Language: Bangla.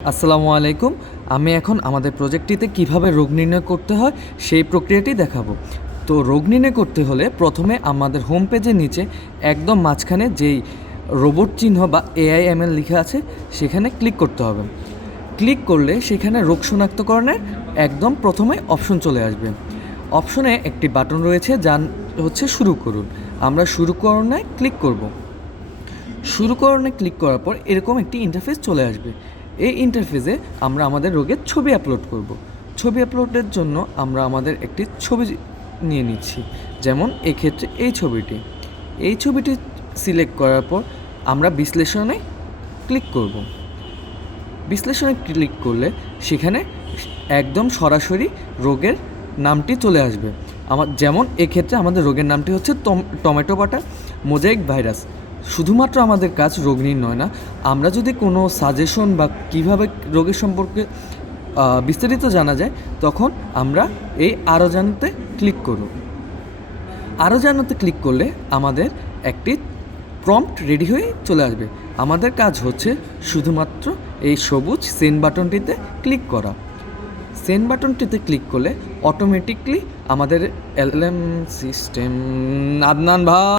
আসসালামু আলাইকুম। আমি এখন আমাদের প্রজেক্টটিতে কিভাবে রোগ নির্ণয় করতে হয় সেই প্রক্রিয়াটি দেখাবো। তো রোগ নির্ণয় করতে হলে প্রথমে আমাদের হোম পেজের নিচে একদম মাঝখানে যেই রোবট চিহ্ন বা AIML লেখা আছে সেখানে ক্লিক করতে হবে। ক্লিক করলে সেখানে রোগ শনাক্তকরণের একদম প্রথমে অপশন চলে আসবে। অপশনে একটি বাটন রয়েছে যার হচ্ছে শুরু করুন। আমরা শুরুকরণে ক্লিক করব। শুরুকরণে ক্লিক করার পর এরকম একটি ইন্টারফেস চলে আসবে। এই ইন্টারফেসে আমরা আমাদের রোগের ছবি আপলোড করব। ছবি আপলোডের জন্য আমরা আমাদের একটি ছবি নিয়ে নিচ্ছি, যেমন এক্ষেত্রে এই ছবিটি সিলেক্ট করার পর আমরা বিশ্লেষণে ক্লিক করব। বিশ্লেষণে ক্লিক করলে সেখানে একদম সরাসরি রোগের নামটি চলে আসবে। যেমন এক্ষেত্রে আমাদের রোগের নামটি হচ্ছে টমেটো বাটা মোজাইক ভাইরাস। শুধুমাত্র আমাদের কাজ রোগ নির্ণয় না, আমরা যদি কোনো সাজেশন বা কীভাবে রোগের সম্পর্কে বিস্তারিত জানা যায় তখন আমরা এই আরও জানতে ক্লিক করব। আরও জানাতে ক্লিক করলে আমাদের একটি প্রম্পট রেডি হয়ে চলে আসবে। আমাদের কাজ হচ্ছে শুধুমাত্র এই সবুজ সেন্ড বাটনটিতে ক্লিক করা। সেন্ড বাটনটিতে ক্লিক করলে অটোমেটিকলি আমাদের LLM সিস্টেম আদনান ভাই